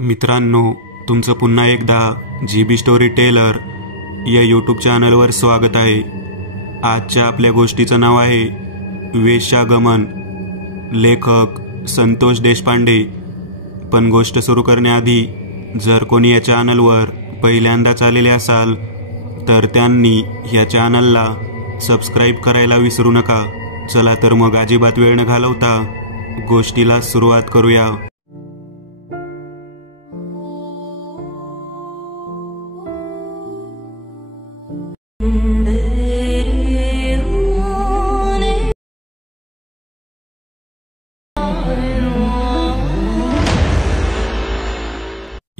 मित्रांनो, तुमचं पुन्हा एकदा जीबी स्टोरी टेलर या यूट्यूब चॅनलवर स्वागत आहे। आजच्या आपल्या गोष्टीचं नाव आहे वेश्यागमन। लेखक संतोष देशपांडे। पण गोष्ट सुरू करण्याआधी जर कोणी या चॅनलवर पहिल्यांदाच आलेले असाल तर त्यांनी या चॅनलला सबस्क्राईब करायला विसरू नका। चला तर मग अजिबात वेळ न घालवता गोष्टीला सुरुवात करूया।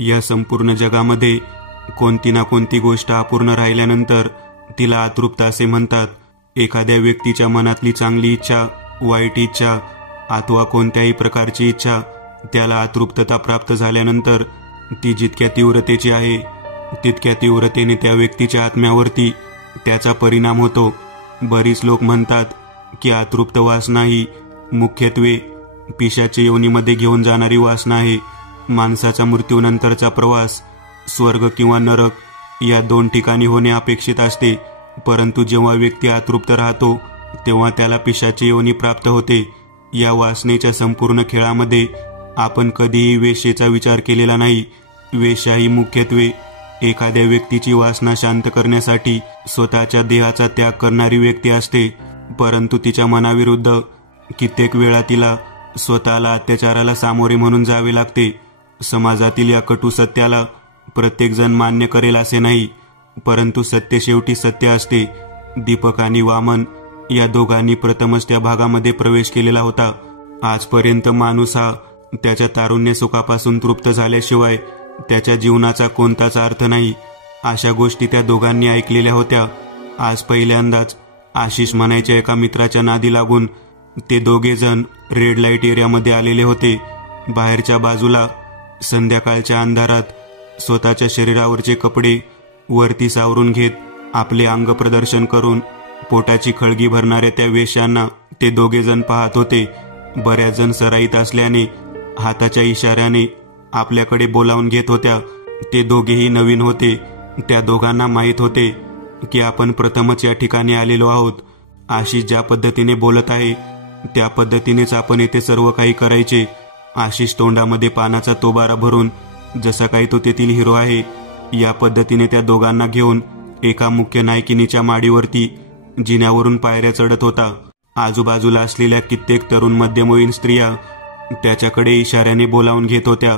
या संपूर्ण जगामध्ये कोणती ना कोणती गोष्ट अपूर्ण राहिल्यानंतर तिला अतृप्त असे म्हणतात। एखाद्या व्यक्तीच्या मनातली चांगली इच्छा, वाईट इच्छा अथवा कोणत्याही प्रकारची इच्छा त्याला अतृप्तता प्राप्त झाल्यानंतर ती जितक्या तीव्रतेची आहे तितक्या तीव्रतेने त्या व्यक्तीच्या आत्म्यावरती त्याचा परिणाम होतो। बरीच लोक म्हणतात की अतृप्त वासना ही मुख्यत्वे पिशाच्या योनीमध्ये घेऊन जाणारी वासना आहे। माणसाचा मृत्यूनंतरचा प्रवास स्वर्ग किंवा नरक या दोन ठिकाणी होणे अपेक्षित असते, परंतु जेव्हा व्यक्ती अतृप्त राहतो तेव्हा त्याला पिशाची योनी प्राप्त होते। या वासनेच्या संपूर्ण खेळामध्ये आपण कधीही वेश्येचा विचार केलेला नाही। वेश्या ही मुख्यत्वे एखाद्या व्यक्तीची वासना शांत करण्यासाठी स्वतःच्या देहाचा त्याग करणारी व्यक्ती असते, परंतु तिच्या मनाविरुद्ध कित्येक वेळा तिला स्वतःला अत्याचाराला सामोरे म्हणून जावे लागते। समाजातील या कटू सत्याला प्रत्येक जण मान्य करेल असे नाही, परंतु सत्य शेवटी सत्य असते। दीपक आणि वामन या दोघांनी प्रथमच त्या भागामध्ये प्रवेश केलेला होता। आजपर्यंत माणूस हा त्याच्या तारुण्य सुखापासून तृप्त झाल्याशिवाय त्याच्या जीवनाचा कोणताच अर्थ नाही, अशा गोष्टी त्या दोघांनी ऐकलेल्या होत्या। आज पहिल्यांदाच आशिष म्हणायच्या एका मित्राच्या नादी लागून ते दोघे जण रेड लाईट एरियामध्ये आलेले होते। बाहेरच्या बाजूला संध्याकाळच्या अंधारात स्वतःच्या शरीरावरचे कपडे वरती सावरून घेत आपले अंग प्रदर्शन करून पोटाची खळगी भरणाऱ्या त्या वेश्यांना ते दोघे जण पाहत होते। बऱ्याच जण सराईत असल्याने हाताच्या इशाऱ्याने आपल्याकडे बोलावून घेत होत्या। ते दोघेही नवीन होते। त्या दोघांना माहीत होते की आपण प्रथमच या ठिकाणी आलेलो आहोत। आशिष ज्या पद्धतीने बोलत आहे त्या पद्धतीनेच आपण येथे सर्व काही करायचे। आशिष तोंडामध्ये पानाचा तोबारा भरून जसा काही तो तेथील हिरो आहे या पद्धतीने त्या दोघांना घेऊन एका मुख्य नायकिनीच्या माडीवरती जिन्यावरून पायऱ्या चढत होता। आजूबाजूला असलेल्या कित्येक तरुण मध्यमवयीन स्त्रिया त्याच्याकडे इशाऱ्याने बोलावून घेत होत्या।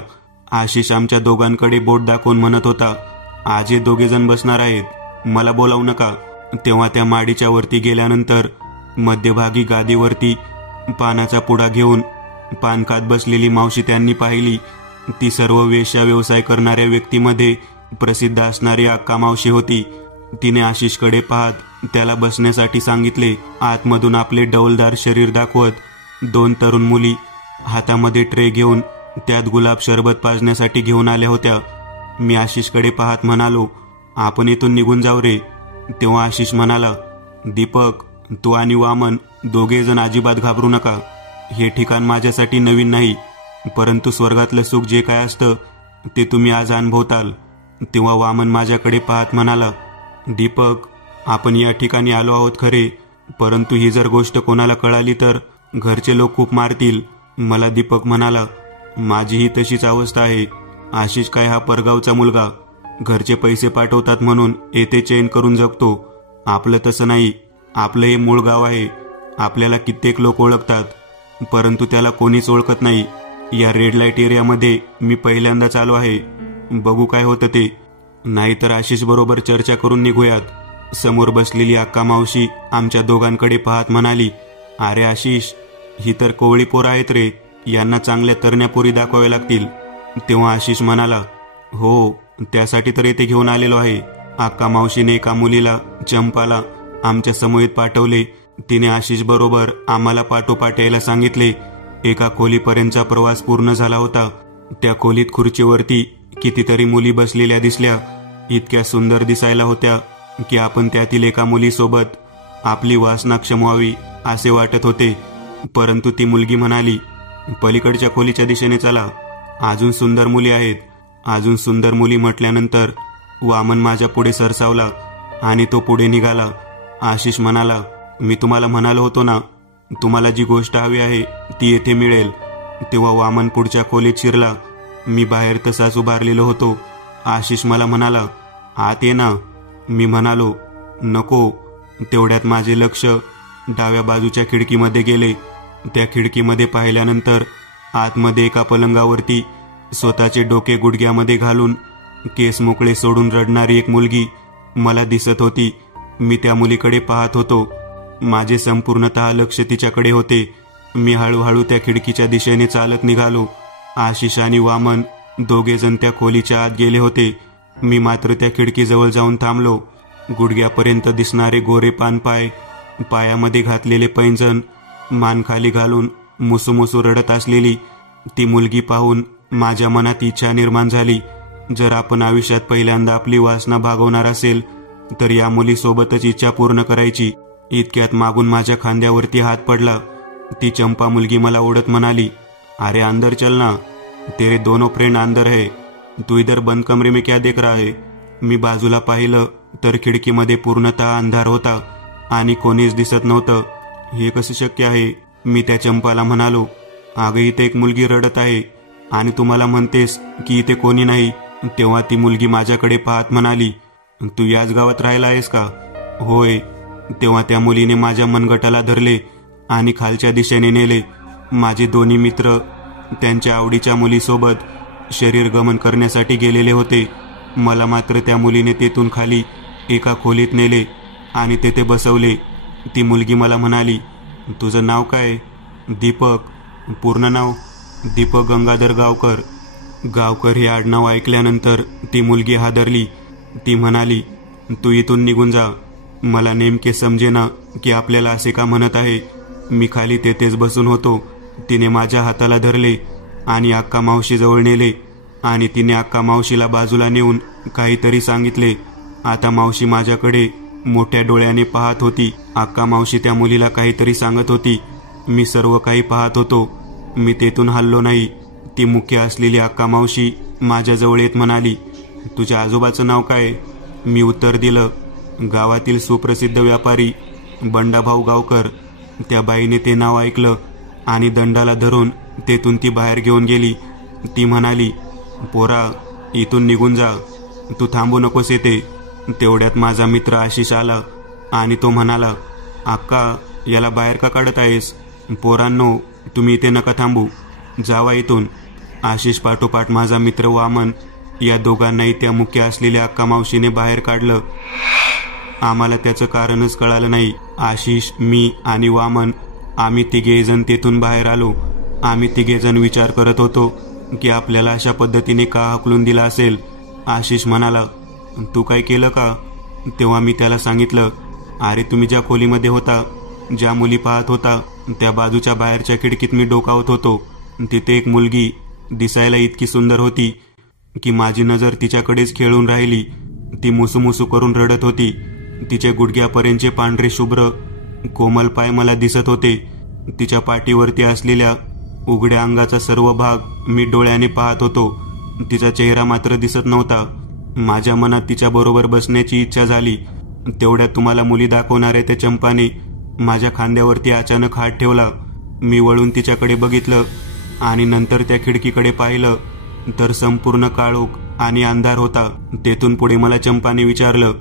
आशिष आमच्या दोघांकडे बोट दाखवून म्हणत होता, आज हे दोघे जण बसणार आहेत, मला बोलावू नका। तेव्हा त्या माडीच्या वरती गेल्यानंतर मध्यभागी गादीवरती पानाचा पुडा घेऊन पान खात बसलेली मावशी त्यांनी पाहिली। ती सर्व वेश्या व्यवसाय करणाऱ्या व्यक्तीमध्ये प्रसिद्ध असणारी अक्का मावशी होती। तिने आशिषकडे पाहत त्याला बसण्यासाठी सांगितले। आतमधून आपले डौलदार शरीर दाखवत दोन तरुण मुली हातामध्ये ट्रे घेऊन त्यात गुलाब शरबत पाजण्यासाठी घेऊन आल्या होत्या। मी आशिषकडे पाहत म्हणालो, आपण इथून निघून जाऊ रे। तेव्हा आशिष म्हणाला, दीपक, तू आणि वामन दोघे जण अजिबात घाबरू नका। हे ठिकाण माझ्यासाठी नवीन नाही, परंतु स्वर्गातलं सुख जे काय असतं ते तुम्ही आज अनुभवताल। तेव्हा वामन माझ्याकडे पाहत म्हणाला, दीपक, आपण या ठिकाणी आलो आहोत खरे, परंतु ही जर गोष्ट कोणाला कळाली तर घरचे लोक खूप मारतील। मला दीपक म्हणाला, माझीही तशीच अवस्था आहे। आशिष काय हा परगावचा मुलगा, घरचे पैसे पाठवतात म्हणून येथे चैन करून जगतो। आपलं तसं नाही, आपलं हे मूळ गाव आहे। आपल्याला कित्येक लोक ओळखतात, परंतु त्याला कोणीच ओळखत नाही। या रेड लाईट एरियामध्ये मी पहिल्यांदाच आलो आहे, बघू काय होतं ते, नाहीतर आशिष बरोबर चर्चा करून निघूयात। समोर बसलेली अक्का मावशी आमच्या दोघांकडे पाहत म्हणाली, अरे आशिष, ही तर कोवळी पोरं आहेत रे, यांना चांगल्या तरण्या पोरी दाखवाव्या लागतील। तेव्हा आशिष म्हणाला, हो, त्यासाठी तर येथे घेऊन आलेलो आहे। अक्का मावशीने एका मुलीला, चंपाला, आमच्या समूहीत पाठवले। तिने आशिष बरोबर आम्हाला पाठोपाठ यायला सांगितले। एका खोलीपर्यंतचा प्रवास पूर्ण झाला होता। त्या खोलीत खुर्चीवरती कितीतरी मुली बसलेल्या दिसल्या। इतक्या सुंदर दिसायला होत्या की आपण त्यातील एका मुलीसोबत आपली वासना क्षमवावी असे वाटत होते, परंतु ती मुलगी म्हणाली, पलीकडच्या खोलीच्या दिशेने चला, अजून सुंदर मुली आहेत। अजून सुंदर मुली म्हटल्यानंतर वामन माझ्या पुढे सरसावला आणि तो पुढे निघाला. आशिष म्हणाला, मी तुम्हाला म्हणालो होतो ना, तुम्हाला जी गोष्ट हवी आहे ती येथे मिळेल. तेव्हा वामन पुढच्या खोलीत शिरला. मी बाहेर तसाच उभारलेलो होतो. आशिष मला म्हणाला, आत ये ना. मी म्हणालो, नको. तेवढ्यात माझे लक्ष डाव्या बाजूच्या खिडकीमध्ये गेले. त्या खिडकीमध्ये पाहिल्यानंतर आतमध्ये एका पलंगावरती स्वतःचे डोके गुडघ्यामध्ये घालून केस मोकळे सोडून रडणारी एक मुलगी मला दिसत होती. मी त्या मुलीकडे पाहत होतो. माझे संपूर्णतः लक्ष तिच्याकडे होते. मी हळूहळू त्या खिडकीच्या दिशेने चालत निघालो. आशिष आणि वामन दोघेजण त्या खोलीच्या आत गेले होते. मी मात्र त्या खिडकीजवळ जाऊन थांबलो. गुडघ्यापर्यंत दिसणारे गोरे पाय, पायामध्ये घातलेले पैंजण, मान खाली घालून मुसूमुसू रडत असलेली ती मुलगी पाहून माझ्या मनात इच्छा निर्माण झाली. जर आपण आयुष्यात पहिल्यांदा आपली वासना भागवणार असेल तर या मुलीसोबतच इच्छा पूर्ण करायची. इतक्यात मागून माझ्या खांद्यावरती हात पडला. ती चंपा मुलगी मला ओढत म्हणाली, अरे अंदर चल ना, तेरे दोनों फ्रेंड अंदर है. तू इधर बंद कमरे में क्या देख रहा है. मी बाजूला पाहिलं तर खिडकीमध्ये पूर्णतः अंधार होता आणि कोणीच दिसत नव्हतं. हे कसं शक्य आहे. मी त्या चंपाला म्हणालो, अगं इथे एक मुलगी रडत आहे आणि तुम्हाला म्हणतेस की इथे कोणी नाही. तेव्हा ती मुलगी माझ्याकडे पाहत म्हणाली, तू याच गावात राहिला आहेस का. होय. तेव्हा त्या मुलीने माझ्या मनगटाला धरले आणि खालच्या दिशेने नेले. माझे दोन्ही मित्र त्यांच्या आवडीच्या मुलीसोबत शरीर गमन करण्यासाठी गेलेले होते. मला मात्र त्या मुलीने तेथून खाली एका खोलीत नेले आणि तेथे बसवले. ती मुलगी मला म्हणाली, तुझं नाव काय. दीपक. पूर्ण नाव दीपक गंगाधर गावकर. गावकर हे आडनाव ऐकल्यानंतर ती मुलगी हादरली. ती म्हणाली, तू इथून निघून जा. मला नेमके समजेना की आपल्याला असे का म्हणत आहे. मी खाली तेथेच बसून होतो. तिने माझ्या हाताला धरले आणि अक्का मावशीजवळ नेले आणि तिने अक्का मावशीला बाजूला नेऊन काहीतरी सांगितले. आता मावशी माझ्याकडे मोठ्या डोळ्याने पाहत होती. अक्का मावशी त्या मुलीला काहीतरी सांगत होती. मी सर्व काही पाहत होतो. मी तेथून हललो नाही. ती मुख्य असलेली अक्का मावशी माझ्याजवळ येत म्हणाली, तुझ्या आजोबाचं नाव काय. मी उत्तर दिलं, गावातील सुप्रसिद्ध व्यापारी बंडाभाऊ गावकर. त्या बाईने ते नाव ऐकलं आणि दंडाला धरून तेथून ती बाहेर घेऊन गेली. ती म्हणाली, पोरा इथून निघून जा, तू थांबू नकोस येते. तेवढ्यात माझा मित्र आशिष आला आणि तो म्हणाला, अक्का याला बाहेर का काढत आहेस. पोरांनो तुम्ही इथे नका थांबू, जावा इथून. आशिष पाठोपाठ माझा मित्र वामन या दोघांनाही त्या मुख्य असलेल्या अक्का मावशीने बाहेर काढलं. आम्हाला त्याचं कारणच कळालं नाही. आशिष, मी आणि वामन आम्ही तिघेजण तेथून बाहेर आलो. आम्ही तिघेजण विचार करत होतो की आपल्याला अशा पद्धतीने का हकलून दिला असेल. आशिष म्हणाला, तू काय केलं का. तेव्हा मी त्याला सांगितलं, अरे तुम्ही ज्या खोलीमध्ये होता, ज्या मुली पाहत होता, त्या बाजूच्या बाहेरच्या खिडकीत मी डोकावत होतो. तिथे एक मुलगी दिसायला इतकी सुंदर होती की माझी नजर तिच्याकडेच खेळून राहिली. ती मुसूमुसू करून रडत होती. तिचे गुडघ्यापर्यंतचे पांढरे शुभ्र कोमल पाय मला दिसत होते. तिच्या पाठीवरती असलेल्या उघड्या अंगाचा सर्व भाग मी डोळ्याने पाहत होतो. तिचा चेहरा मात्र दिसत नव्हता. माझ्या मनात तिच्याबरोबर बसण्याची इच्छा झाली. तेवढ्यात तुम्हाला मुली दाखवणाऱ्या त्या चंपाने माझ्या खांद्यावरती अचानक हात ठेवला. मी वळून तिच्याकडे बघितलं आणि नंतर त्या खिडकीकडे पाहिलं तर संपूर्ण काळोख आणि अंधार होता. तेथून पुढे मला चंपाने विचारलं.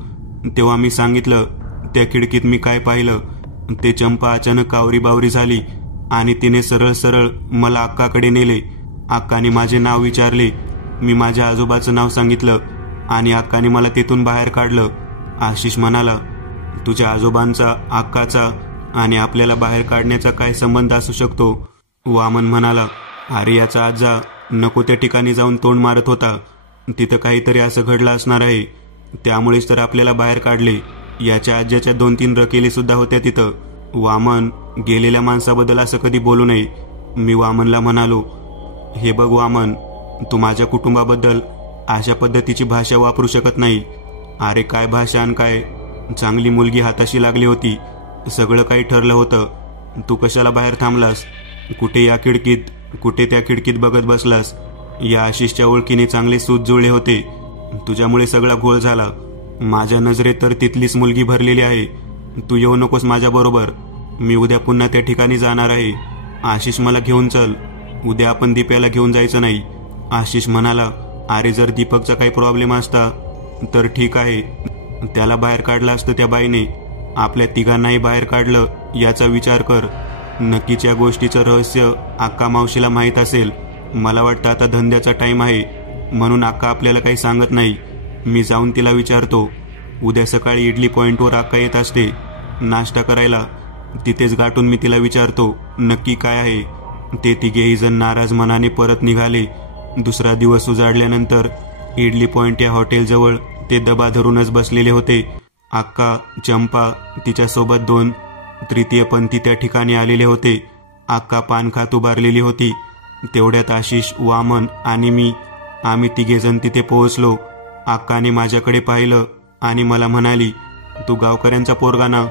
तेव्हा मी सांगितलं त्या खिडकीत मी काय पाहिलं. ते चंपा अचानक कावरीबावरी झाली आणि तिने सरळ सरळ मला अक्काकडे नेले. अक्काने माझे नाव विचारले. मी माझ्या आजोबाचं नाव सांगितलं आणि अक्काने मला तेथून बाहेर काढलं. आशिष म्हणाला, तुझ्या आजोबांचा, अक्काचा आणि आपल्याला बाहेर काढण्याचा काय संबंध असू शकतो. वामन म्हणाला, अरे याचा आजा नको त्या ठिकाणी जाऊन तोंड मारत होता. तिथं काहीतरी असं घडलं असणार आहे, त्यामुळेच तर आपल्याला बाहेर काढले. याच्या आज्याच्या 2-3 रकेली सुद्धा होत्या तिथं. वामन, गेलेल्या माणसाबद्दल असं कधी बोलू नये. मी वामनला म्हणालो, हे बघ वामन, तू माझ्या कुटुंबाबद्दल अशा पद्धतीची भाषा वापरू शकत नाही. अरे काय भाषा आणि काय. चांगली मुलगी हाताशी लागली होती. सगळं काही ठरलं होतं. तू कशाला बाहेर थांबलास. कुठे या खिडकीत, कुठे त्या खिडकीत बघत बसलास. या आशिषच्या ओळखीने चांगले सूत जुळले होते. तुझ्यामुळे सगळा घोळ झाला. माझ्या नजरेत तर तिथलीच मुलगी भरलेली आहे. तू येऊ नकोस माझ्या बरोबर. मी उद्या पुन्हा त्या ठिकाणी जाणार आहे. आशिष मला घेऊन चल. उद्या आपण दीप्याला घेऊन जायचं नाही. आशिष म्हणाला, अरे जर दीपकचा काही प्रॉब्लेम असता तर ठीक आहे, त्याला बाहेर काढलं असतं त्या बाईने. आपल्या तिघांनाही बाहेर काढलं याचा विचार कर. नक्कीच या गोष्टीचं रहस्य अक्का मावशीला माहीत असेल. मला वाटतं आता धंद्याचा टाइम आहे म्हणून अक्का आपल्याला काही सांगत नाही. मी जाऊन तिला विचारतो. उद्या सकाळी इडली पॉइंटवर अक्का येत असते नाश्ता करायला. तिथेच गाठून मी तिला विचारतो नक्की काय आहे ते. तिघेही जण नाराज मनाने परत निघाले. दुसरा दिवस उजाडल्यानंतर इडली पॉइंट या हॉटेलजवळ ते दबा धरूनच बसलेले होते. अक्का, चंपा, तिच्यासोबत 2 तृतीयपंथी त्या ठिकाणी आलेले होते. अक्का पान खात उभारलेली होती. तेवढ्यात आशिष, वामन आणि आम्ही तिघेजण तिथे पोहोचलो. अक्काने माझ्याकडे पाहिलं आणि मला म्हणाली, तू गावकऱ्यांचा पोरगा ना,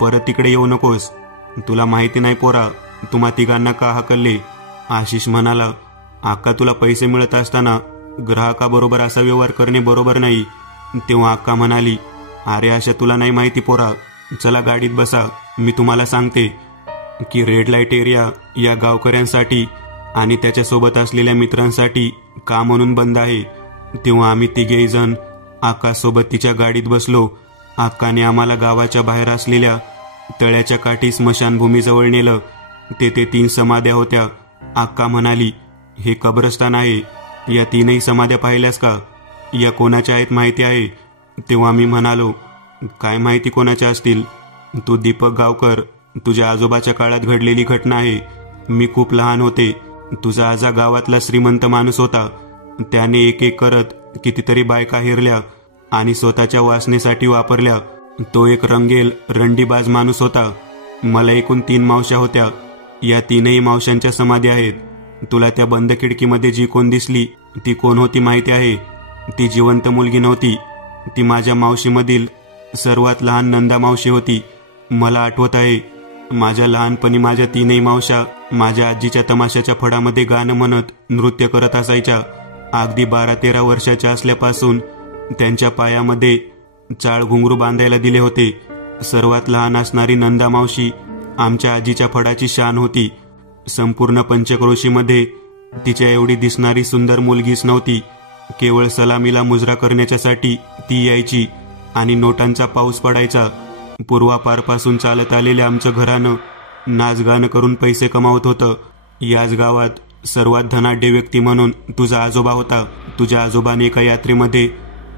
परत तिकडे येऊ नकोस. तुला माहिती नाही पोरा, तुम्हा तिघांना का हाकलले. आशिष म्हणाला, अक्का तुला पैसे मिळत असताना ग्राहकाबरोबर असा व्यवहार करणे बरोबर नाही. तेव्हा अक्का म्हणाली, अरे अशा तुला नाही माहिती पोरा. चला गाडीत बसा. मी तुम्हाला सांगते की रेड लाईट एरिया या गावकऱ्यांसाठी आणि त्याच्यासोबत असलेल्या मित्रांसाठी का म्हणून बंद आहे. तेव्हा आम्ही तिघेही जण अक्कासोबत तिच्या गाडीत बसलो. अक्काने आम्हाला गावाच्या बाहेर असलेल्या तळ्याच्या काठी स्मशानभूमीजवळ नेलं. तेथे 3 समाध्या होत्या. अक्का म्हणाली, हे कब्रस्तान आहे. या 3ही समाध्या पाहिल्यास का? या कोणाच्या आहेत माहिती आहे? तेव्हा मी म्हणालो, काय माहिती कोणाच्या असतील. तू दीपक गावकर. तुझ्या आजोबाच्या काळात घडलेली घटना आहे. मी खूप लहान होते. तुझा आजा गावातला श्रीमंत माणूस होता. त्याने एक एक करत कितीतरी बायका हेरल्या आणि स्वतःच्या वासनेसाठी वापरल्या. तो एक रंगेल रंडीबाज माणूस होता. मला एकूण 3 मावश्या होत्या. या 3ही मावशांच्या समाधी आहेत. तुला त्या बंद खिडकीमध्ये जी कोण दिसली ती कोण होती माहिती आहे? ती जिवंत मुलगी नव्हती. ती माझ्या मावशीमधील सर्वात लहान नंदा मावशी होती. मला आठवत आहे, माझ्या लहानपणी माझ्या 3ही मावशा माझ्या आजीच्या तमाशाच्या फडामध्ये गाणं म्हणत नृत्य करत असायच्या. अगदी 12-13 वर्षाच्या असल्यापासून त्यांच्या पायामध्ये चाळ घुंगरू बांधायला दिले होते. सर्वात लहान असणारी नंदा मावशी आमच्या आजीच्या फडाची शान होती. संपूर्ण पंचक्रोशीमध्ये तिच्या एवढी दिसणारी सुंदर मुलगीच नव्हती. केवळ सलामीला मुजरा करण्याच्यासाठी ती यायची आणि नोटांचा पाऊस पडायचा. पूर्वापारपासून चालत आलेल्या आमचं घरानं नाचगाणं करून पैसे कमावत होतं. याच गावात सर्वात धनाढ्य व्यक्ती म्हणून तुझा आजोबा होता. तुझ्या आजोबाने एका यात्रेमध्ये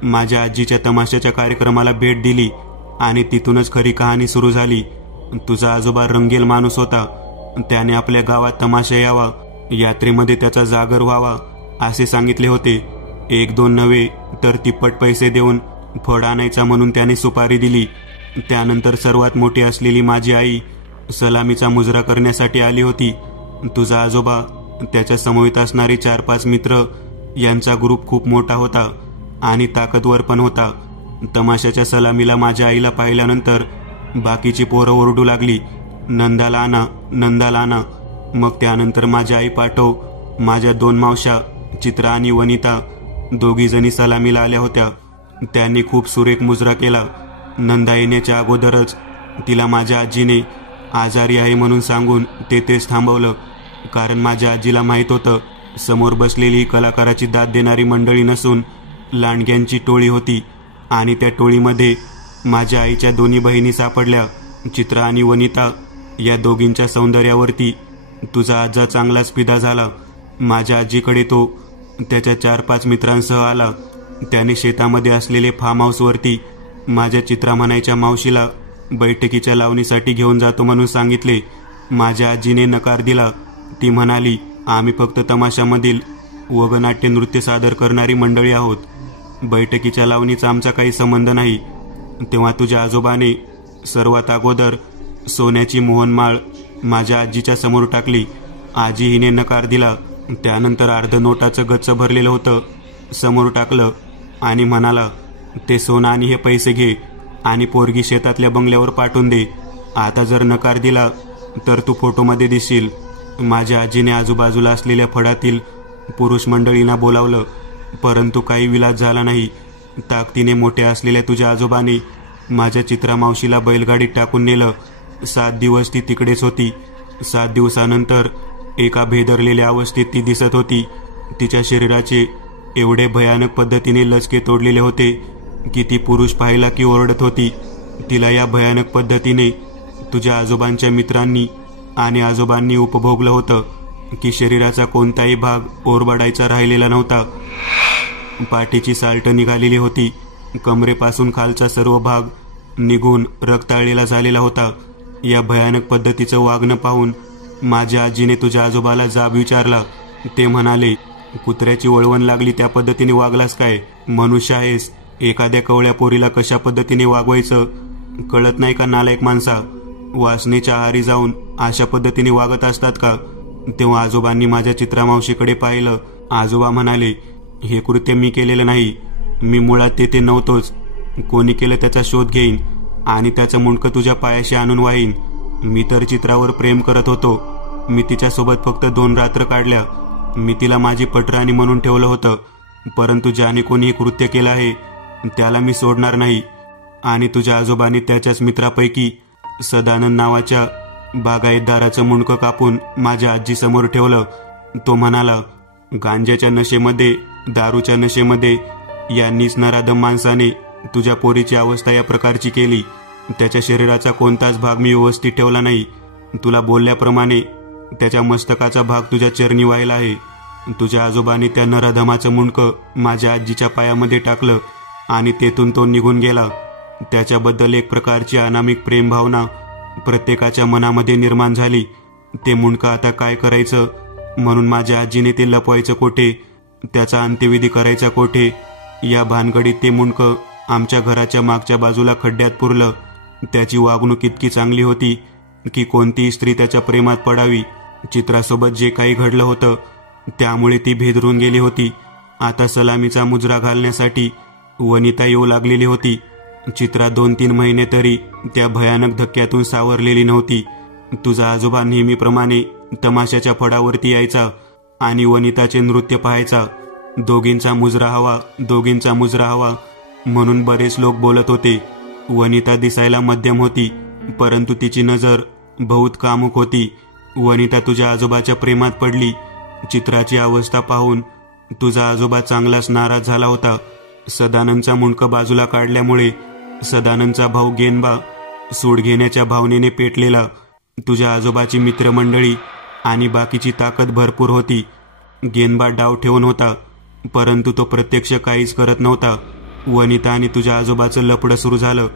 माझ्या आजीच्या तमाशाच्या कार्यक्रमाला भेट दिली आणि तिथूनच खरी कहाणी सुरू झाली. तुझा आजोबा रंगेल माणूस होता. त्याने आपल्या गावात तमाशा यावा, यात्रेमध्ये त्याचा जागर व्हावा असे सांगितले होते. 1-2 नव्हे तर तिप्पट पैसे देऊन फळ आणायचा म्हणून त्याने सुपारी दिली. त्यानंतर सर्वात मोठी असलेली माझी आई सलामीचा मुजरा करण्यासाठी आली होती. तुझा आजोबा, त्याच्या समवेत असणारे 4-5 मित्र यांचा ग्रुप खूप मोठा होता आणि ताकदवर पण होता. तमाशाच्या सलामीला माझ्या आईला पाहिल्यानंतर बाकीची पोरं ओरडू लागली, नंदाला आणा, नंदाला आणा. मग त्यानंतर माझी आई पाठव माझ्या 2 मावशा चित्रा आणि वनिता दोघीजणी सलामीला आल्या होत्या. त्यांनी खूप सुरेख मुजरा केला. नंदा येण्याच्या अगोदरच तिला माझ्या आजीने आजारी आहे म्हणून सांगून तेथेच थांबवलं. कारण माझ्या आजीला माहीत होतं समोर बसलेली कलाकाराची दाद देणारी मंडळी नसून लांडग्यांची टोळी होती आणि त्या टोळीमध्ये माझ्या आईच्या 2 बहिणी सापडल्या, चित्रा आणि वनिता. या दोघींच्या सौंदर्यावरती तुझा आजा चांगलाच फिदा झाला. माझ्या आजीकडे तो त्याच्या 4-5 मित्रांसह आला. त्याने शेतामध्ये असलेले फार्म हाऊसवरती माझ्या चित्रा म्हणायच्या मावशीला बैठकीच्या लावणीसाठी घेऊन जातो म्हणून सांगितले. माझ्या आजीने नकार दिला. ती म्हणाली, आम्ही फक्त तमाशामधील वगनाट्य नृत्य सादर करणारी मंडळी आहोत. बैठकीच्या लावणीचा आमचा काही संबंध नाही. तेव्हा तुझ्या आजोबाने सर्वात अगोदर सोन्याची मोहनमाळ माझ्या आजीच्या समोर टाकली. आजी हिने नकार दिला. त्यानंतर अर्ध नोटाचं गच्च भरलेलं होतं समोर टाकलं आणि म्हणाला, ते सोनं आणि हे पैसे घे आणि पोरगी शेतातल्या बंगल्यावर पाठवून दे. आता जर नकार दिला तर तू फोटोमध्ये दिसशील. माझ्या आजीने आजूबाजूला असलेल्या फडातील पुरुष मंडळींना बोलावलं, परंतु काही विलाज झाला नाही. ताकदीने मोठ्या असलेल्या तुझ्या आजोबाने माझ्या चित्रा मावशीला बैलगाडीत टाकून नेलं. 7 दिवस ती तिकडेच होती. 7 दिवसानंतर एका भेदरलेल्या अवस्थेत ती दिसत होती. तिच्या शरीराचे एवढे भयानक पद्धतीने लचके तोडलेले होते की ती पुरुष पाहिला की ओरडत होती. तिला या भयानक पद्धतीने तुझ्या आजोबांच्या मित्रांनी आणि आजोबांनी उपभोगलं होतं की शरीराचा कोणताही भाग ओरबाडायचा राहिलेला नव्हता. पाठीची साल्ट निघालेली होती. कमरेपासून खालचा सर्व भाग निघून रक्ताळलेला झालेला होता. या भयानक पद्धतीचं वागणं पाहून माझ्या आजीने तुझ्या आजोबाला जाब विचारला. ते म्हणाले, कुत्र्याची वळवण लागली त्या पद्धतीने वागलास काय? मनुष्य आहेस. एखाद्या कवळ्या पोरीला कशा पद्धतीने वागवायचं कळत नाही का नालायक माणसा? वासनेच्या आहारी जाऊन अशा पद्धतीने वागत असतात का? तेव्हा आजोबांनी माझ्या चित्रामावशीकडे पाहिलं. आजोबा म्हणाले, हे कृत्य मी केलेलं नाही. मी मुळात तेथे नव्हतोच. कोणी केलं त्याचा शोध घेईन आणि त्याचं मुंडकं तुझ्या पायाशी आणून वाहीन. मी तर चित्रावर प्रेम करत होतो. मी तिच्यासोबत फक्त 2 रात्र काढल्या. मी तिला माझी पटराणी म्हणून ठेवलं होतं. परंतु ज्याने कोणी हे कृत्य केलं आहे त्याला मी सोडणार नाही. आणि तुझ्या आजोबांनी त्याच्याच मित्रापैकी सदानंद नावाच्या बागायतदाराचं मुंडकं कापून माझ्या आजीसमोर ठेवलं. तो म्हणाला, गांजाच्या नशेमध्ये, दारूच्या नशेमध्ये यांनीच नराधम माणसाने तुझ्या पोरीची अवस्था या प्रकारची केली. त्याच्या शरीराचा कोणताच भाग मी व्यवस्थित ठेवला नाही. तुला बोलल्याप्रमाणे त्याच्या मस्तकाचा भाग तुझ्या चरणी व्हायला आहे. तुझ्या आजोबांनी त्या नराधमाचं मुंडकं माझ्या आजीच्या पायामध्ये टाकलं आणि तेथून तो निघून गेला. त्याच्याबद्दल एक प्रकारची अनामिक प्रेम भावना प्रत्येकाच्या मनामध्ये निर्माण झाली. ते मुंडकं आता काय करायचं म्हणून माझ्या आजीने ते लपवायचं कोठे, त्याचा अंत्यविधी करायचा कोठे, या भानगडीत ते मुंडकं आमच्या घराच्या मागच्या बाजूला खड्ड्यात पुरलं. त्याची वागणूक इतकी चांगली होती की कोणतीही स्त्री त्याच्या प्रेमात पडावी. चित्रासोबत जे काही घडलं होतं त्यामुळे ती भेदरून गेली होती. आता सलामीचा मुजरा घालण्यासाठी वनिता येऊ लागलेली होती. चित्रा 2-3 महिने तरी त्या भयानक धक्क्यातून सावरलेली नव्हती. तुझा आजोबा नेहमीप्रमाणे तमाशाच्या फडावरती यायचा आणि वनिताचे नृत्य पाहायचा. दोघींचा मुजरा हवा, दोघींचा मुजरा हवा म्हणून बरेच लोक बोलत होते. वनिता दिसायला मध्यम होती, परंतु तिची नजर बहुत कामुक होती. वनिता तुझ्या आजोबाच्या प्रेमात पडली. चित्राची अवस्था पाहून तुझा आजोबा चांगलाच नाराज झाला होता. सदानंदचा मुंडकं बाजूला काढल्यामुळे सदानंदचा भाऊ गेनबा सूड घेण्याच्या भावनेने पेटलेला. तुझ्या आजोबाची मित्रमंडळी आणि बाकीची ताकद भरपूर होती. गेनबा डाव ठेवून होता, परंतु तो प्रत्यक्ष काहीच करत नव्हता. वनिता आणि तुझ्या आजोबाचं लफडं सुरू झालं.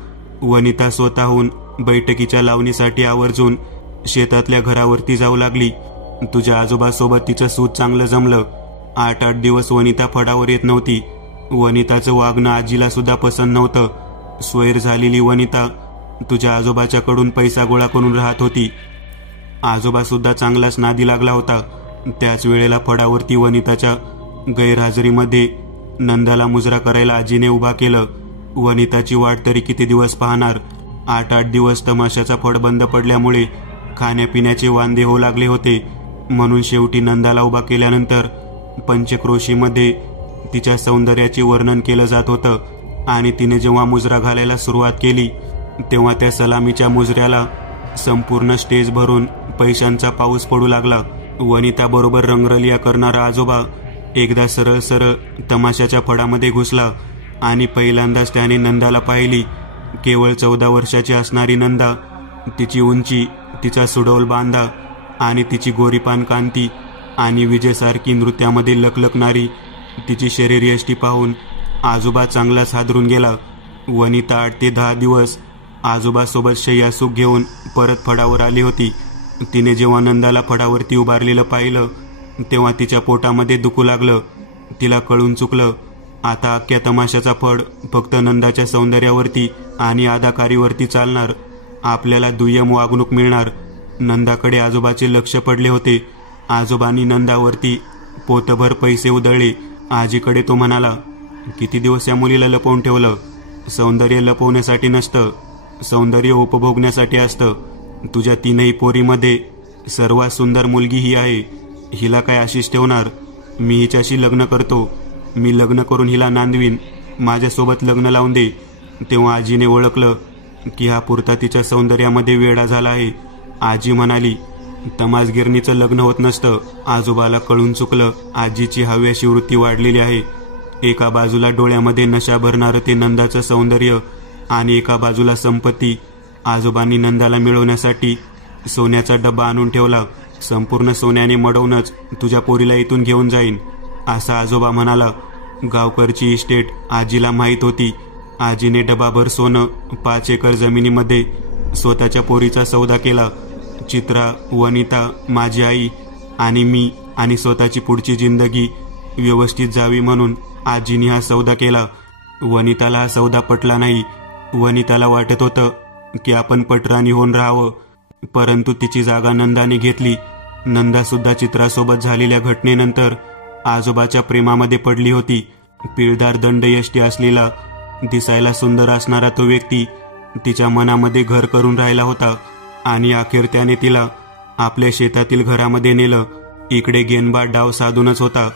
वनिता स्वतःहून बैठकीच्या लावणीसाठी आवर्जून शेतातल्या घरावरती जाऊ लागली. तुझ्या आजोबासोबत तिचं सूत चांगलं जमलं. 8-8 दिवस वनिता फडावर येत नव्हती. वनिताचं वागणं आजीला सुद्धा पसंत नव्हतं. स्वैर झालेली वनिता तुझ्या आजोबाच्याकडून पैसा गोळा करून राहत होती. आजोबा सुद्धा चांगलाच नादी लागला होता. त्याच वेळेला फडावरती वनिताच्या गैरहजेरीमध्ये नंदाला मुजरा करायला आजीने उभा केलं. वनिताची वाट तरी किती दिवस पाहणार? 8-8 दिवस तमाशाचा फड बंद पडल्यामुळे खाण्यापिण्याचे वांदे होऊ लागले होते. म्हणून शेवटी नंदाला उभा केल्यानंतर पंचक्रोशीमध्ये तिच्या सौंदर्याचे वर्णन केलं जात होतं. आणि तिने जेव्हा मुजरा घालायला सुरुवात केली तेव्हा त्या सलामीच्या मुजऱ्याला संपूर्ण स्टेज भरून पैशांचा पाऊस पडू लागला. वनिता बरोबर रंगरलिया करणारा आजोबा एकदा सरळ सरळ तमाशाच्या फडामध्ये घुसला आणि पहिल्यांदाच त्याने नंदाला पाहिली. केवळ 14 वर्षाची असणारी नंदा, तिची उंची, तिचा सुडौल बांधा आणि तिची गोरीपान कांती आणि विजेसारखी नृत्यामध्ये लकलकणारी तिची शरीरयष्टी पाहून आजोबा चांगलाच हादरून गेला. वनिता 8 ते 10 दिवस आजोबासोबत शय्यासुख घेऊन परत फडावर आली होती. तिने जेव्हा नंदाला फडावरती उभारलेलं पाहिलं तेव्हा तिच्या पोटामध्ये दुखू लागलं. तिला कळून चुकलं, आता अख्ख्या तमाशाचा फड फक्त नंदाच्या सौंदर्यावरती आणि अदाकारीवरती चालणार. आपल्याला दुय्यम वागणूक मिळणार. नंदाकडे आजोबाचे लक्ष पडले होते. आजोबांनी नंदावरती पोतभर पैसे उधळले. आजीकडे तो म्हणाला, किती दिवस या मुलीला लपवून ठेवलं? सौंदर्य लपवण्यासाठी नसतं, सौंदर्य उपभोगण्यासाठी असतं. तुझ्या 3ही पोरीमध्ये सर्वात सुंदर मुलगी ही आहे. हिला काय आशिष ठेवणार? मी हिच्याशी लग्न करतो, मी लग्न करून हिला नांदवीन, माझ्यासोबत लग्न लावून दे. तेव्हा आजीने ओळखलं की हा पुरता तिच्या सौंदर्यामध्ये वेडा झाला आहे. आजी म्हणाली, तमासगिरणीचं लग्न होत नसतं. आजोबाला कळून चुकलं, आजीची हव्याशी वृत्ती वाढलेली आहे. एका बाजूला डोळ्यामध्ये नशा भरणारं ते नंदाचं सौंदर्य आणि एका बाजूला संपत्ती. आजोबांनी नंदाला मिळवण्यासाठी सोन्याचा डब्बा आणून ठेवला. संपूर्ण सोन्याने मडवूनच तुझ्या पोरीला इथून घेऊन जाईन, असा आजोबा म्हणाला. गावकरची इस्टेट आजीला माहीत होती. आजीने डबाभर सोनं 5 एकर जमिनीमध्ये स्वतःच्या पोरीचा सौदा केला. चित्रा, वनिता, माझी आई आणि मी आणि स्वतःची पुढची जिंदगी व्यवस्थित जावी म्हणून आजीने हा सौदा केला. वनिताला हा सौदा पटला नाही. वनिताला वाटत होतं की आपण पटराणी होऊन राहावं, परंतु तिची जागा नंदाने घेतली. नंदा सुद्धा चित्रासोबत झालेल्या घटनेनंतर आजोबाच्या प्रेमामध्ये पडली होती. पिळदार दंडयष्टी असलेला, दिसायला सुंदर असणारा तो व्यक्ती तिच्या मनामध्ये घर करून राहिला होता आणि अखेर त्याने तिला आपल्या शेतातील घरामध्ये नेलं. इकडे गेनबा डाव साधूनच होता.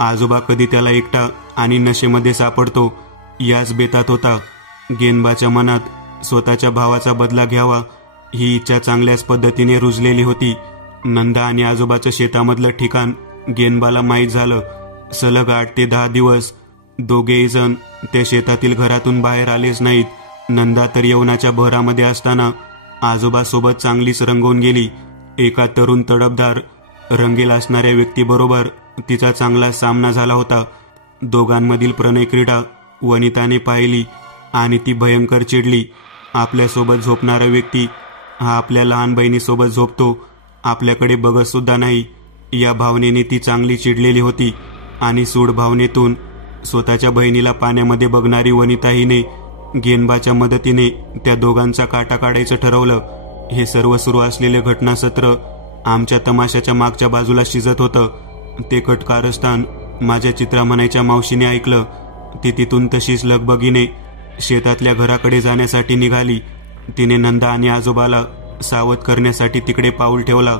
आजोबा कधी त्याला एकटा आणि नशेमध्ये सापडतो याच बेतात होता. गेनबाच्या मनात स्वतःच्या भावाचा बदला घ्यावा ही इच्छा चांगल्याच पद्धतीने रुजलेली होती. नंदा आणि आजोबाच्या शेतामधलं ठिकाण गेनबाला माहीत झालं. सलग 8 ते 10 दिवस दोघेही जण त्या शेतातील घरातून बाहेर आलेच नाहीत. नंदा तर यवनाच्या बहरामध्ये असताना आजोबासोबत चांगलीच रंगवून गेली. एका तरुण तडफदार रंगेल असणाऱ्या व्यक्तीबरोबर तिचा चांगला सामना झाला होता. दोघांमधील प्रणय क्रीडा वनिताने पाहिली आणि ती भयंकर चिडली. आपल्यासोबत झोपणारा व्यक्ती हा आपल्या लहान बहिणीसोबत झोपतो, आपल्याकडे बघत सुद्धा नाही, या भावनेने ती चांगली चिडलेली होती. आणि सूड भावनेतून स्वतःच्या बहिणीला पाण्यामध्ये बघणारी वनिता हिने गेनबाच्या मदतीने त्या दोघांचा काटा काढायचं ठरवलं. हे सर्व सुरू असलेले घटनासत्र आमच्या तमाशाच्या मागच्या बाजूला शिजत होतं. ते कटकारस्थान माझ्या चित्रा म्हणायच्या मावशीने ऐकलं. ती तिथून तशीच लगबगीने शेतातल्या घराकडे जाण्यासाठी निघाली. तिने नंदा आणि आजोबाला सावध करण्यासाठी तिकडे पाऊल ठेवला,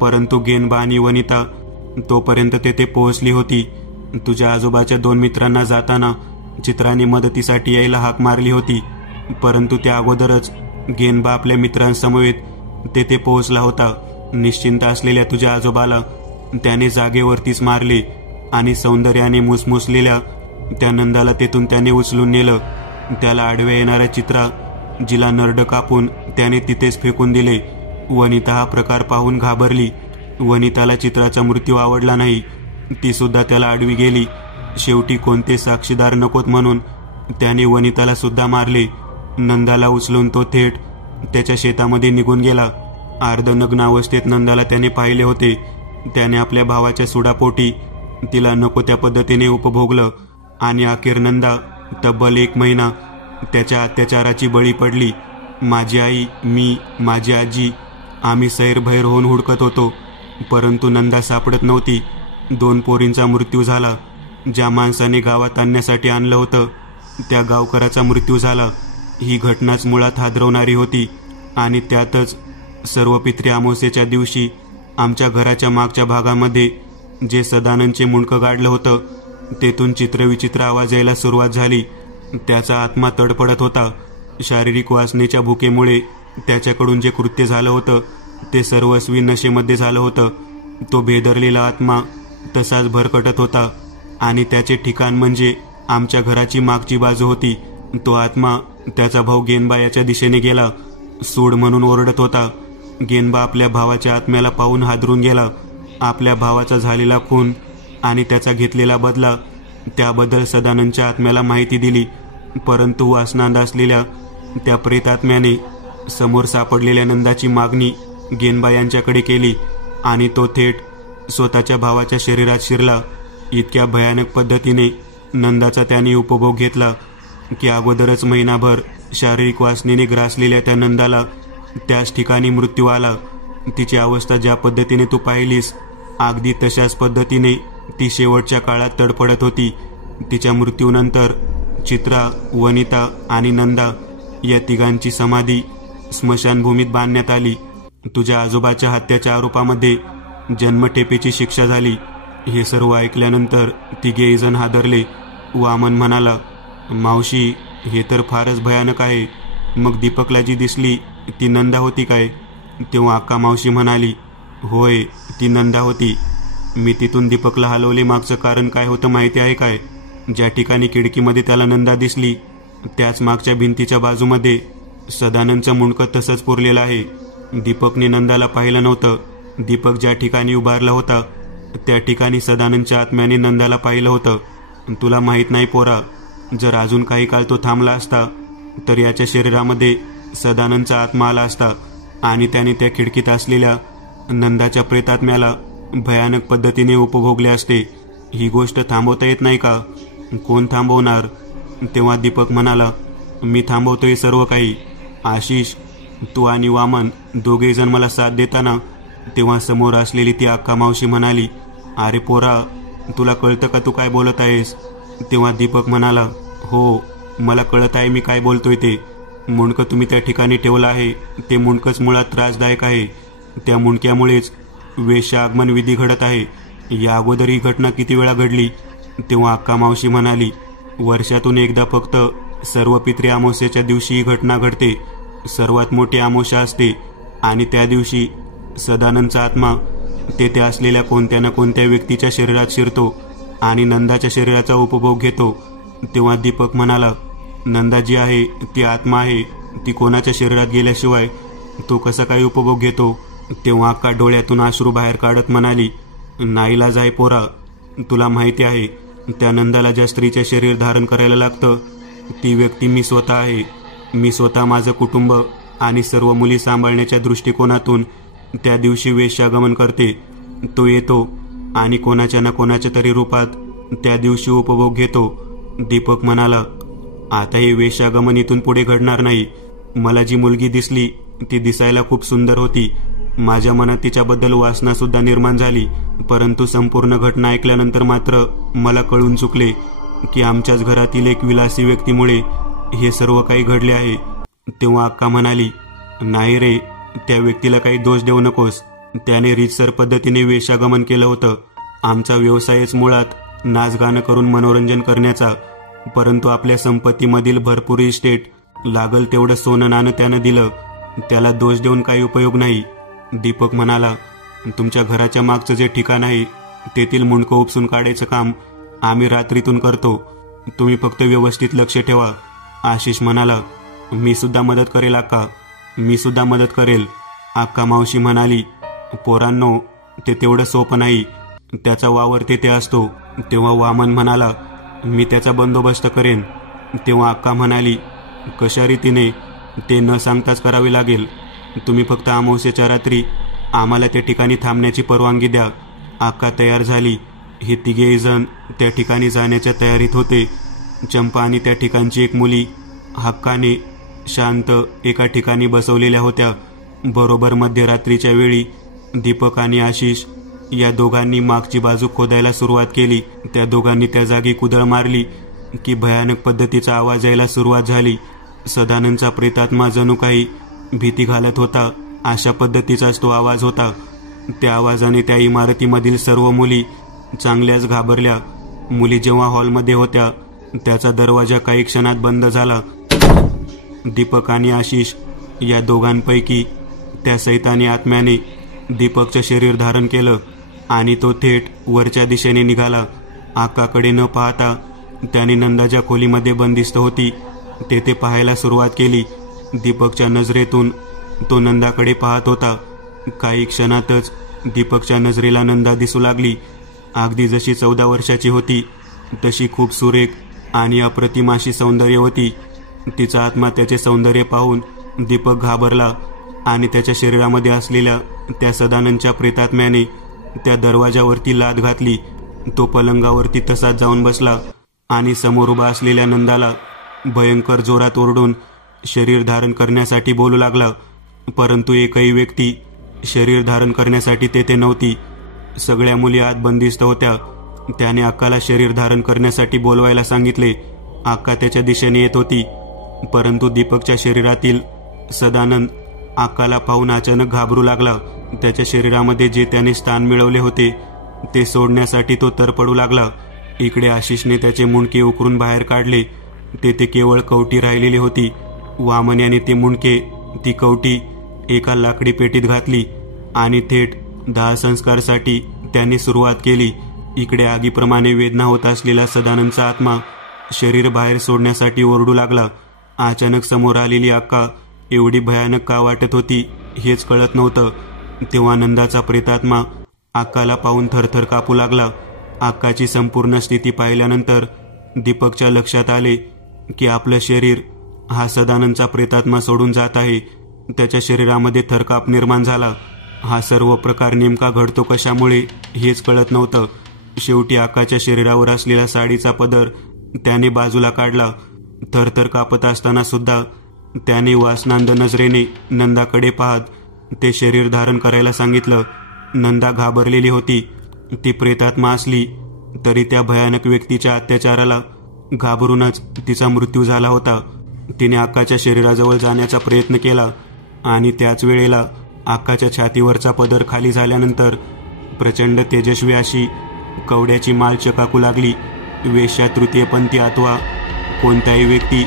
परंतु गेनबा आणि वनिता तोपर्यंत तेथे पोहोचली होती. तुझ्या आजोबाच्या 2 मित्रांना जाताना चित्राने मदतीसाठी यायला हाक मारली होती, परंतु त्या अगोदरच गेनबा आपल्या मित्रांसमवेत तेथे पोहोचला होता. निश्चिंत असलेल्या तुझ्या आजोबाला त्याने जागेवरतीच मारले आणि सौंदर्याने मुसमुसलेल्या त्या नंदाला तेथून त्याने उचलून नेलं. त्याला आडव्या येणाऱ्या चित्रा, जिला नरड कापून त्याने तिथेच फेकून दिले. वनिता हा प्रकार पाहून घाबरली. वनिताला चित्राचा मृत्यू आवडला नाही. ती सुद्धा त्याला आडवी गेली. शेवटी कोणते साक्षीदार नकोत म्हणून त्याने वनिताला सुद्धा मारले. नंदाला उचलून तो थेट त्याच्या शेतामध्ये निघून गेला. अर्धनग्न अवस्थेत नंदाला त्याने पाहिले होते. त्याने आपल्या भावाच्या सुडापोटी तिला नको त्या पद्धतीने उपभोगलं आणि अखेर नंदा तब्बल 1 महिना त्याच्या अत्याचाराची बळी पडली. माझी आई, मी, माझी आजी आम्ही सैरभैर होऊन हुडकत होतो, परंतु नंदा सापडत नव्हती. 2 पोरींचा मृत्यू झाला. ज्या माणसाने गावात आणण्यासाठी आणलं होतं त्या गावकराचा मृत्यू झाला. ही घटनाच मुळात हादरवणारी होती. आणि त्यातच सर्व पित्री अमावस्येच्या दिवशी आमच्या घराच्या मागच्या भागामध्ये जे सदानंदचे मुंडकं गाडलं होतं तेथून चित्रविचित्र आवाज यायला सुरुवात झाली. त्याचा आत्मा तडफडत होता. शारीरिक वासनेच्या भुकेमुळे त्याच्याकडून जे कृत्य झालं होतं ते सर्वस्वी नशेमध्ये झालं होतं. तो भेदरलेला आत्मा तसाच भरकटत होता आणि त्याचे ठिकाण म्हणजे आमच्या घराची मागची बाजू होती. तो आत्मा त्याचा भाऊ गेनबा याच्या दिशेने गेला. सूड म्हणून ओरडत होता. गेनबा आपल्या भावाच्या आत्म्याला पाहून हादरून गेला. आपल्या भावाचा झालेला खून आणि त्याचा घेतलेला बदला त्याबद्दल सदानंदच्या आत्म्याला माहिती दिली, परंतु वासनांद असलेल्या त्या प्रेतात्म्याने समोर सापडलेल्या नंदाची मागणी गेनबा यांच्याकडे केली आणि तो थेट स्वतःच्या भावाच्या शरीरात शिरला. इतक्या भयानक पद्धतीने नंदाचा त्याने उपभोग घेतला की अगोदरच महिनाभर शारीरिक वासनेने ग्रासलेल्या त्या नंदाला त्याच ठिकाणी मृत्यू आला. तिची अवस्था ज्या पद्धतीने तू पाहिलीस अगदी तशाच पद्धतीने ती शेवटच्या काळात तडफडत होती. तिच्या मृत्यूनंतर चित्रा, वनिता आणि नंदा या तिघांची समाधी स्मशानभूमीत बांधण्यात आली. तुझ्या आजोबाच्या हत्याच्या आरोपामध्ये जन्मठेपेची शिक्षा झाली. हे सर्व ऐकल्यानंतर तिघेही जण हादरले. वामन म्हणाला, मावशी हे तर फारच भयानक आहे. मग दीपकला जी दिसली ती नंदा होती काय? तेव्हा अक्का मावशी म्हणाली, होय ती नंदा होती. मी तिथून दीपकला हलवले मागचं कारण काय होतं माहिती आहे काय? ज्या ठिकाणी खिडकीमध्ये त्याला नंदा दिसली त्याच मागच्या भिंतीच्या बाजूमध्ये सदानंदचं मुंडकं तसंच पुरलेलं आहे. दीपकने नंदाला पाहिलं नव्हतं. दीपक ज्या ठिकाणी उभारला होता त्या ठिकाणी सदानंदच्या आत्म्याने नंदाला पाहिलं होतं. तुला माहित नाही पोरा, जर अजून काही काळ तो थांबला असता तर याच्या शरीरामध्ये सदानंदचा आत्मा आला असता आणि त्याने त्या खिडकीत असलेल्या नंदाच्या प्रेतात्म्याला भयानक पद्धतीने उपभोगले असते. ही गोष्ट थांबवता येत नाही का? कोण थांबवणार? तेव्हा दीपक म्हणाला, मी थांबवतोय सर्व काही. आशिष, तू आणि वामन दोघे जण मला साथ देताना. तेव्हा समोर असलेली ती अक्का मावशी म्हणाली, अरे पोरा, तुला कळतं का तू काय बोलत आहेस? तेव्हा दीपक म्हणाला, हो मला कळत आहे मी काय बोलतोय ते. मुंडकं तुम्ही त्या ठिकाणी ठेवलं आहे ते मुंडकंच मुळात त्रासदायक आहे. त्या मुंडक्यामुळेच वेश्य आगमन विधी घडत आहे. या अगोदर ही घटना किती वेळा घडली? तेव्हा अक्का मावशी म्हणाली, वर्षातून एकदा फक्त सर्व पितृ अमावस्येच्या दिवशी ही घटना घडते. सर्वात मोठी अमावस्या असते आणि त्या दिवशी सदानंदचा आत्मा तेथे असलेल्या कोणत्या ना कोणत्या व्यक्तीच्या शरीरात शिरतो आणि नंदाच्या शरीराचा उपभोग घेतो. तेव्हा दीपक म्हणाला, नंदा जी आहे ती आत्मा आहे. ती कोणाच्या शरीरात गेल्याशिवाय तो कसा काय उपभोग घेतो? तेव्हा अक्का डोळ्यातून अश्रू बाहेर काढत म्हणाली, नाईलाज आहे पोरा. तुला माहिती आहे त्या नंदाला ज्या स्त्रीचे शरीर धारण करायला लागतं ती व्यक्ती मी स्वतः आहे. मी स्वतः माझं कुटुंब आणि सर्व मुली सांभाळण्याच्या दृष्टिकोनातून त्या दिवशी वेश्यागमन करते. तो येतो आणि कोणाच्या ना कोणाच्या तरी रूपात त्या दिवशी उपभोग घेतो. दीपक म्हणाला, आता हे वेश्यागमन इथून पुढे घडणार नाही. मला जी मुलगी दिसली ती दिसायला खूप सुंदर होती. माझ्या मनात तिच्याबद्दल वासना सुद्धा निर्माण झाली. परंतु संपूर्ण घटना ऐकल्यानंतर मात्र मला कळून चुकले की आमच्याच घरातील एक विलासी व्यक्तीमुळे हे सर्व काही घडले आहे. तेव्हा अक्का म्हणाली, नाही रे, त्या व्यक्तीला काही दोष देऊ नकोस. त्याने रीतसर पद्धतीने वेश्यागमन केलं होतं. आमचा व्यवसायच मुळात नाचगाणं करून मनोरंजन करण्याचा. परंतु आपल्या संपत्तीमधील भरपूर इस्टेट, लागल तेवढं सोनं नाणं त्यानं दिलं. त्याला दोष देऊन काही उपयोग नाही. दीपक म्हणाला, तुमच्या घराच्या मागचं जे ठिकाण आहे तेथील मुंडकं उपसून काढायचं काम आम्ही रात्रीतून करतो. तुम्ही फक्त व्यवस्थित लक्ष ठेवा. आशिष म्हणाला, मी सुद्धा मदत करेल अक्का, मी सुद्धा मदत करेल. अक्का मावशी म्हणाली, पोरांनो ते तेवढं सोपं नाही. त्याचा वावर तेथे असतो. तेव्हा वामन म्हणाला, मी त्याचा बंदोबस्त करेन. तेव्हा अक्का म्हणाली, कशा रीतीने ते न सांगताच करावे लागेल. तुम्ही फक्त अमावस्येच्या रात्री आम्हाला त्या ठिकाणी थांबण्याची परवानगी द्या. अक्का तयार झाली. हे तिघेही जण त्या ठिकाणी जाण्याच्या तयारीत होते. चंपा आणि त्या ठिकाणची एक मुली हक्काने शांत एका ठिकाणी बसवलेल्या होत्या. बरोबर मध्यरात्रीच्या वेळी दीपक आणि आशिष या दोघांनी मागची बाजू खोदायला सुरुवात केली. त्या दोघांनी त्या जागी कुदळ मारली की भयानक पद्धतीचा आवाज यायला सुरुवात झाली. सदानंदचा प्रेतात्मा जणू काही भीती घालत होता अशा पद्धतीचाच तो आवाज होता. त्या आवाजाने त्या इमारतीमधील सर्व मुली चांगल्याच घाबरल्या. मुली जेव्हा हॉलमध्ये होत्या त्याचा दरवाजा काही क्षणात बंद झाला. दीपक आणि आशिष या दोघांपैकी त्या सैतानी आत्म्याने दीपकचं शरीर धारण केलं आणि तो थेट वरच्या दिशेने निघाला. आकाकडे न पाहता त्याने नंदाच्या खोलीमध्ये बंदिस्त होती तेथे पाहायला सुरुवात केली. दीपकच्या नजरेतून तो नंदाकडे पाहत होता. काही क्षणातच दीपकच्या नजरेला नंदा दिसू लागली. अगदी जशी 14 वर्षाची होती तशी खूप सुरेख आणि अप्रतिम अशी सौंदर्यवती. तिचा आत्मा त्याचे सौंदर्य पाहून दीपक घाबरला आणि त्याच्या शरीरामध्ये असलेल्या त्या सदानंदच्या प्रेतात्म्याने त्या दरवाजावरती लाथ घातली. तो पलंगावरती तसाच जाऊन बसला आणि समोर उभा असलेल्या नंदाला भयंकर जोरात ओरडून शरीर धारण करण्यासाठी बोलू लागला. परंतु एकही व्यक्ती शरीर धारण करण्यासाठी तेथे नव्हती. सगळ्या मुली आत बंदिस्त होत्या. त्याने अक्काला शरीर धारण करण्यासाठी बोलवायला सांगितले. अक्का त्याच्या दिशेने येत होती. परंतु दीपकच्या शरीरातील सदानंद अक्काला पाहून अचानक घाबरू लागला. त्याच्या शरीरामध्ये जे त्याने स्थान मिळवले होते ते सोडण्यासाठी तो तरपडू लागला. इकडे आशिषने त्याचे मुंडके उकरून बाहेर काढले. तेथे केवळ कवटी राहिलेली होती. वामन याने ते मुंडके, ती कवटी एका लाकडी पेटीत घातली आणि थेट दाह संस्कारसाठी त्यांनी सुरुवात केली. इकडे आगीप्रमाणे वेदना होत असलेला सदानंदचा आत्मा शरीर बाहेर सोडण्यासाठी ओरडू लागला. अचानक समोर आलेली अक्का एवढी भयानक का वाटत होती हेच कळत नव्हतं. तेव्हा नंदाचा प्रेतात्मा अक्काला पाहून थरथर कापू लागला. अक्काची संपूर्ण स्थिती पाहिल्यानंतर दीपकच्या लक्षात आले की आपलं शरीर हा सदानंदचा प्रेतात्मा सोडून जात आहे. त्याच्या शरीरामध्ये थरकाप निर्माण झाला. हा सर्व प्रकार नेमका घडतो कशामुळे हेच कळत नव्हतं. शेवटी अक्काच्या शरीरावर असलेला साडीचा पदर त्याने बाजूला काढला. थरथर कापत असताना सुद्धा त्याने वासनांद नजरेने नंदाकडे पाहत ते शरीर धारण करायला सांगितलं. नंदा घाबरलेली होती. ती प्रेतात्मा असली तरी त्या भयानक व्यक्तीच्या अत्याचाराला घाबरूनच तिचा मृत्यू झाला होता. तिने अक्काच्या शरीराजवळ जाण्याचा प्रयत्न केला आणि त्याच वेळेला अक्काच्या छातीवरचा पदर खाली झाल्यानंतर प्रचंड तेजस्वी अशी कवड्याची माळ चकाकू लागली. वेश्या तृतीयपंथी अथवा कोणताही व्यक्ती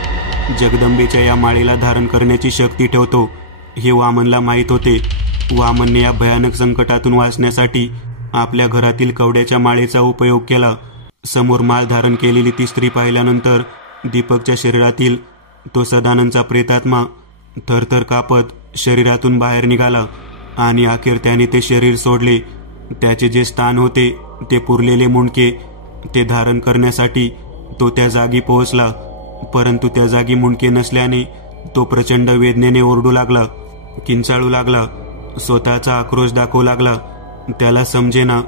जगदंबेच्या या माळेला धारण करण्याची शक्ती ठेवतो हे वामनला माहीत होते. वामनने या भयानक संकटातून वाचण्यासाठी आपल्या घरातील कवड्याच्या माळेचा उपयोग केला. समोर माळ धारण केलेली ती स्त्री पाहिल्यानंतर दीपकच्या शरीरातील तो सदानंदचा प्रेतात्मा थरथर कापत शरीरातून बाहेर निघाला आणि अखेर त्याने ते शरीर सोडले. त्याचे जे स्थान होते ते पुरलेले मुंडके ते धारण करण्यासाठी तो त्या जागी पोहोचला. परंतु त्या जागी मुंडके नसल्याने तो प्रचंड वेदनेने ओरडू लागला, किंचाळू लागला, स्वतःचा आक्रोश दाखवू लागला. त्याला समजेना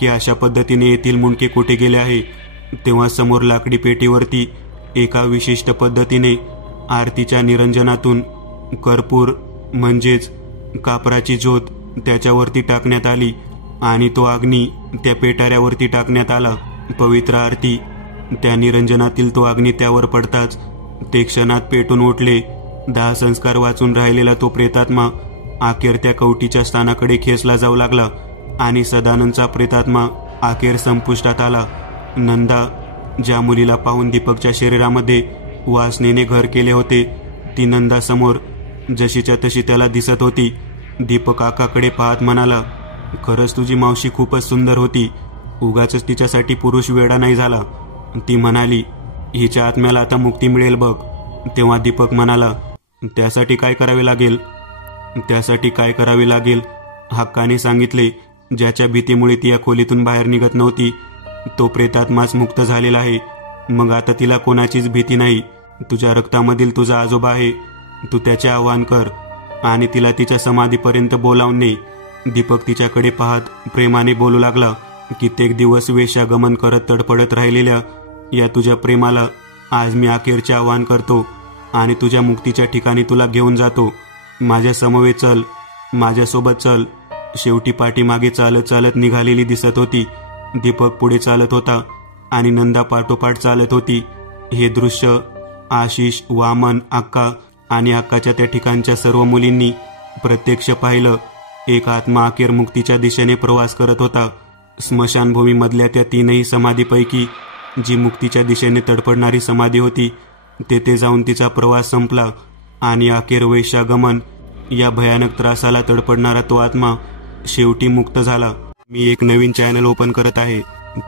की अशा पद्धतीने येथील मुंडके कुठे गेले आहे. तेव्हा समोर लाकडी पेटीवरती एका विशिष्ट पद्धतीने आरतीच्या निरंजनातून कर्पूर म्हणजेच कापराची ज्योत त्याच्यावरती टाकण्यात आली आणि तो अग्नी त्या पेटाऱ्यावरती टाकण्यात आला. पवित्र आरती त्या निरंजनातील तो अग्नी त्यावर पडताच ते क्षणात पेटून उठले. दाह संस्कार वाचून राहिलेला तो प्रेतात्मा अखेर त्या कवटीच्या स्थानाकडे खेचला जाऊ लागला आणि सदानंदचा प्रेतात्मा अखेर संपुष्टात आला. नंदा ज्या मुलीला पाहून दीपकच्या शरीरामध्ये वासनेने घर केले होते ती नंदा समोर जशीच्या तशी त्याला दिसत होती. दीपक आकाकडे पाहत म्हणाला, खरंच तुझी मावशी खूपच सुंदर होती. उगाच तिच्यासाठी पुरुष वेडा नाही झाला. ती म्हणाली, हिच्या आत्म्याला आता मुक्ती मिळेल बघ. तेव्हा दीपक म्हणाला, त्यासाठी काय करावे लागेल? त्यासाठी काय करावे लागेल हक्काने सांगितले. ज्याच्या भीतीमुळे ती या खोलीतून बाहेर निघत नव्हती तो प्रेतात्माच मुक्त झालेला आहे. मग आता तिला कोणाचीच भीती नाही. तुझ्या रक्तामधील तुझा आजोबा आहे. तू त्याचे आवाहन कर आणि तिला तिच्या समाधीपर्यंत बोलावून ने. दीपक तिच्याकडे पाहत प्रेमाने बोलू लागला, कित्येक दिवस वेश्यागमन करत तडफडत राहिलेल्या या तुझ्या प्रेमाला आज मी अखेरचे आवाहन करतो आणि तुझ्या मुक्तीच्या ठिकाणी तुला घेऊन जातो. माझ्या समवेत चल, माझ्यासोबत चल. शेवटी पाठीमागे चालत चालत निघालेली दिसत होती. दीपक पुढे चालत होता आणि नंदा पाठोपाठ चालत होती. हे दृश्य आशिष, वामन, अक्का आणि अक्काच्या त्या ठिकाणच्या सर्व मुलींनी प्रत्यक्ष पाहिलं. एक आत्मा अखेर मुक्तीच्या दिशेने प्रवास करत होता. स्मशानभूमीमधल्या त्या तीनही समाधीपैकी जी मुक्तीच्या दिशेने तडफडणारी समाधी होती तेथे जाऊन तिचा प्रवास संपला आणि अखेर वैश्यागमन या भयानक त्रासाला तडफडणारा तो आत्मा शेवटी मुक्त झाला. मी एक नवीन चॅनल ओपन करत आहे.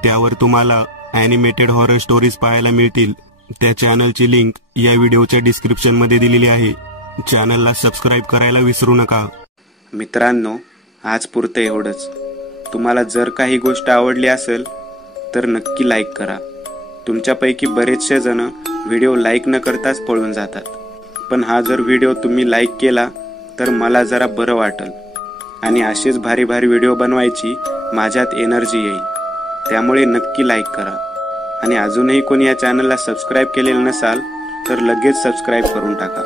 त्यावर तुम्हाला ॲनिमेटेड हॉरर स्टोरीज पाहायला मिळतील. त्या चॅनलची लिंक या व्हिडिओच्या डिस्क्रिप्शनमध्ये दिलेली आहे. चॅनलला सबस्क्राईब करायला विसरू नका. मित्रांनो, आज पुरतं एवढंच. तुम्हाला जर काही गोष्ट आवडली असेल तर नक्की लाईक करा. तुमच्यापैकी बरेचसे जण व्हिडिओ लाईक न करताच पळून जातात. पण हा जर व्हिडिओ तुम्ही लाईक केला तर मला जरा बरं वाटेल आणि असेच भारी भारी व्हिडिओ बनवायची माझ्यात एनर्जी येईल. त्यामुळे नक्की लाईक करा आणि अजूनही कोणी या चॅनलला सबस्क्राईब केलेलं नसाल तर लगेच सबस्क्राईब करून टाका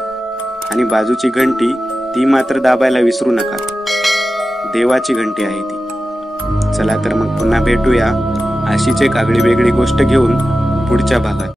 आणि बाजूची घंटी ती मात्र दाबायला विसरू नका. देवाची घंटी आहे ती. चला तर मग पुन्हा भेटूया अशीच एक आगळी वेगळी गोष्ट घेऊन पुढच्या भागात.